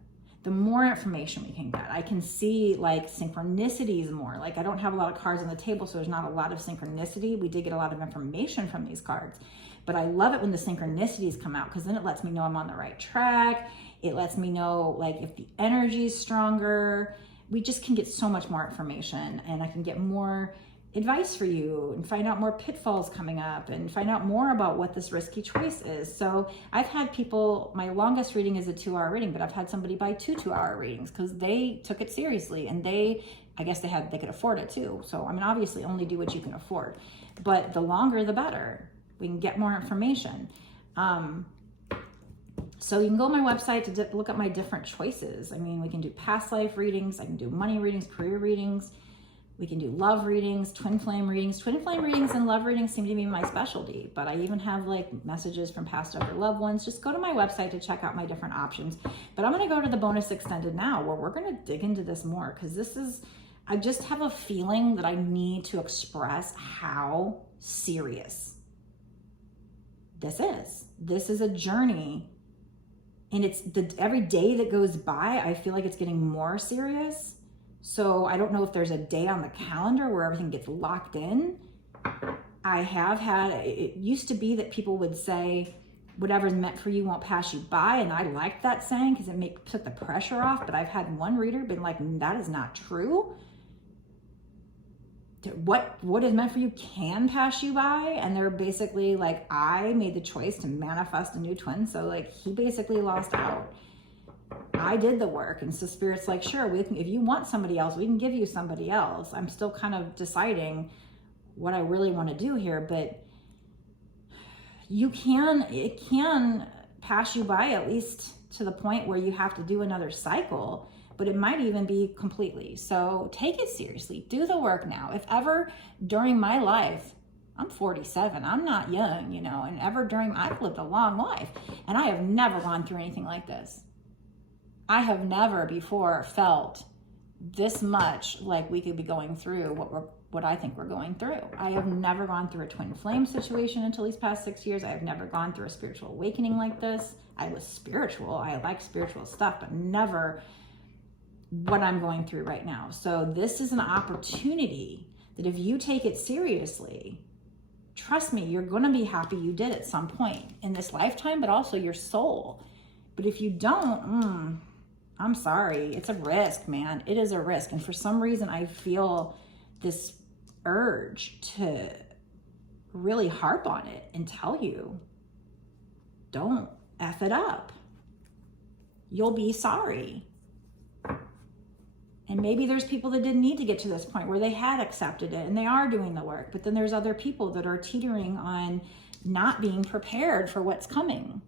the more information we can get. I can see like synchronicities more. Like I don't have a lot of cards on the table, so there's not a lot of synchronicity. We did get a lot of information from these cards, but I love it when the synchronicities come out, because then it lets me know I'm on the right track. It lets me know like if the energy is stronger. We just can get so much more information, and I can get more advice for you and find out more pitfalls coming up and find out more about what this risky choice is. So I've had people, my longest reading is a 2-hour reading, but I've had somebody buy 2 2-hour readings because they took it seriously, and I guess they could afford it too. So I mean, obviously only do what you can afford, but the longer the better. We can get more information. So you can go on my website to look at my different choices. I mean, we can do past life readings. I can do money readings, career readings. We can do love readings, twin flame readings. Twin flame readings and love readings seem to be my specialty, but I even have like messages from past other loved ones. Just go to my website to check out my different options. But I'm going to go to the bonus extended now, where we're going to dig into this more, because I just have a feeling that I need to express how serious this is. This is a journey, and every day that goes by, I feel like it's getting more serious. So I don't know if there's a day on the calendar where everything gets locked in. I have had, it used to be that people would say, whatever's meant for you won't pass you by. And I liked that saying because it took the pressure off. But I've had one reader been like, that is not true. What is meant for you can pass you by. And they're basically like, I made the choice to manifest a new twin. So like he basically lost out. I did the work. And so Spirit's like, sure, if you want somebody else, we can give you somebody else. I'm still kind of deciding what I really want to do here, but it can pass you by, at least to the point where you have to do another cycle, but it might even be completely. So take it seriously, do the work now. If ever during my life, I'm 47, I'm not young, and I've lived a long life, and I have never gone through anything like this. I have never before felt this much like we could be going through what I think we're going through. I have never gone through a twin flame situation until these past 6 years. I have never gone through a spiritual awakening like this. I was spiritual. I like spiritual stuff, but never what I'm going through right now. So this is an opportunity that if you take it seriously, trust me, you're going to be happy you did at some point in this lifetime, but also your soul. But if you don't, I'm sorry. It's a risk, man. It is a risk. And for some reason, I feel this urge to really harp on it and tell you, don't F it up. You'll be sorry. And maybe there's people that didn't need to get to this point where they had accepted it and they are doing the work. But then there's other people that are teetering on not being prepared for what's coming.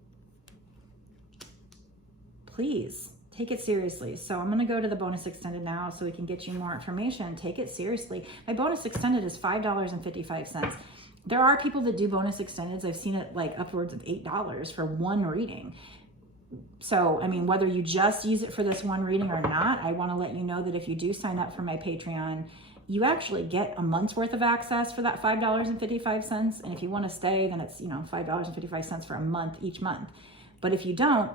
Please take it seriously. So I'm going to go to the bonus extended now so we can get you more information. Take it seriously. My bonus extended is $5.55. There are people that do bonus extendeds. I've seen it like upwards of $8 for one reading. So, I mean, whether you just use it for this one reading or not, I want to let you know that if you do sign up for my Patreon, you actually get a month's worth of access for that $5.55. And if you want to stay, then it's, $5.55 for a month each month. But if you don't,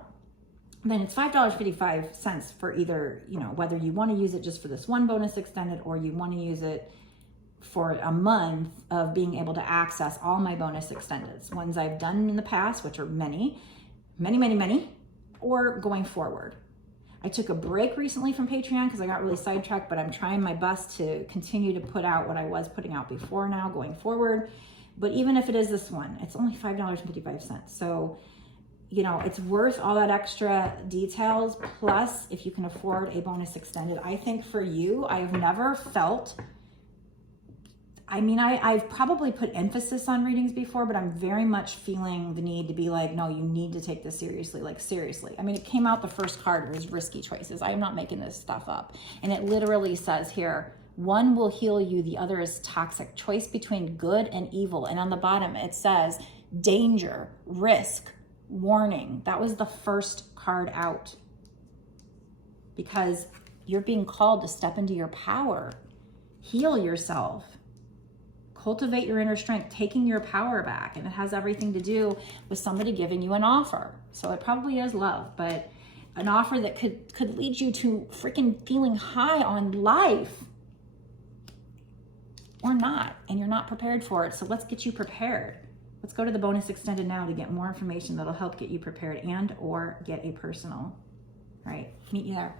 then it's $5.55 for either, whether you want to use it just for this one bonus extended or you want to use it for a month of being able to access all my bonus extendeds, ones I've done in the past, which are many, or going forward. I took a break recently from Patreon because I got really sidetracked, but I'm trying my best to continue to put out what I was putting out before now going forward. But even if it is this one, it's only $5.55. So it's worth all that extra details. Plus, if you can afford a bonus extended, I think for you, I've never felt, I've probably put emphasis on readings before, but I'm very much feeling the need to be like, no, you need to take this seriously, like seriously. It came out, the first card was risky choices. I am not making this stuff up. And it literally says here, one will heal you, the other is toxic. Choice between good and evil. And on the bottom, it says danger, risk, warning. That was the first card out because you're being called to step into your power, heal yourself, cultivate your inner strength, taking your power back. And it has everything to do with somebody giving you an offer. So it probably is love, but an offer that could lead you to freaking feeling high on life or not. And you're not prepared for it. So let's get you prepared. Let's go to the bonus extended now to get more information that'll help get you prepared and or get a personal. All right, meet you there.